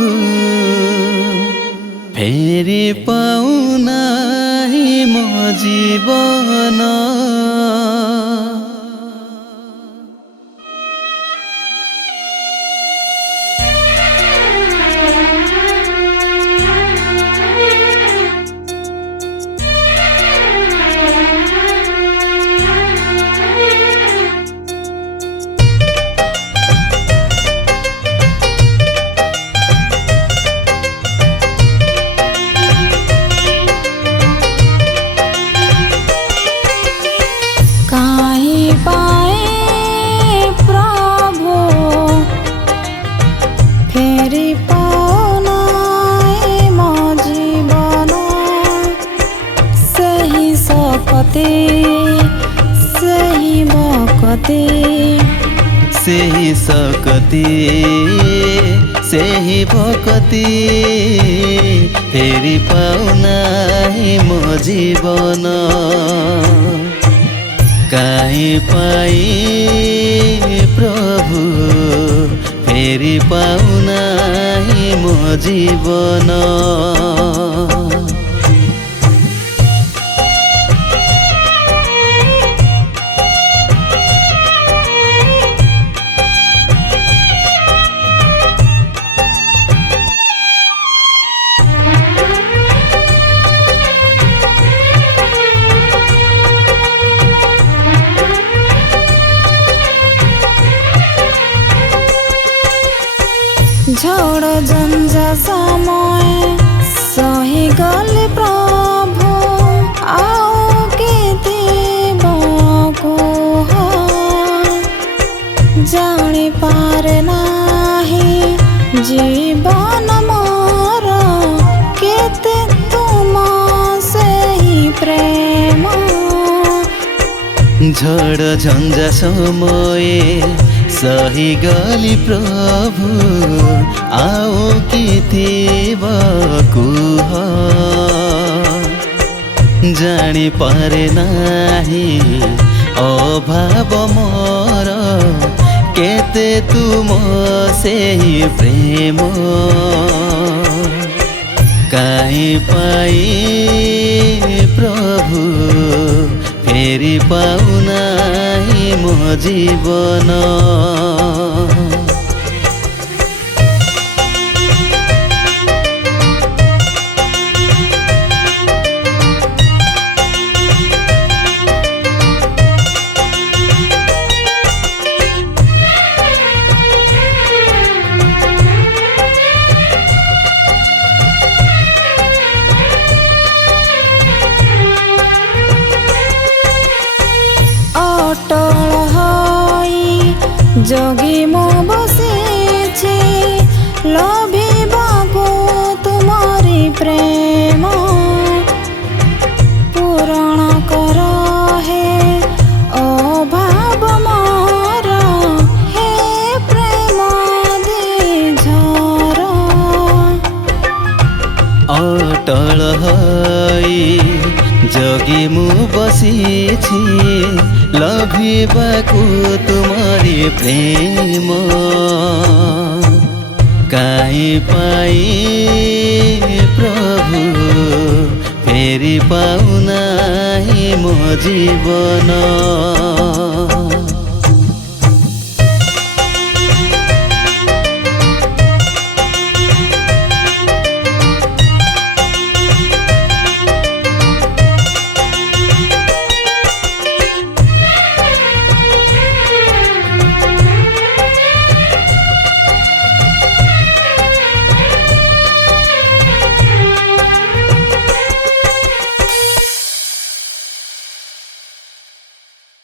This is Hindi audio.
प्रभु फेरि पाउना म जीवन सेही सकती सेही भकती फेरि पाउना म जीवन काहीँ पाई प्रभु फेरि पाउना म जीवन झड़ झंझा समय सही गले प्रभु आओ के देवको जानी पारे नाही जीवन मोर केते तुम सही प्रेम झड़ झंझा समय सही गली प्रभु आओ कि कुह जानी पारे नाही अभाव मोर केते तुम सेही प्रेम काहीँ पाई प्रभु फेरि पाउना म जीवन जोगी मो बसेछे लभिबाको तुम्हारी प्रेम पूरण कर हे अभाव मोर हे प्रेम दे झर अटल हई जोगी मु बसेछि लभिबाको तुम्हारी प्रेम काहीँ पाई प्रभु फेरि पाउना म जीवन।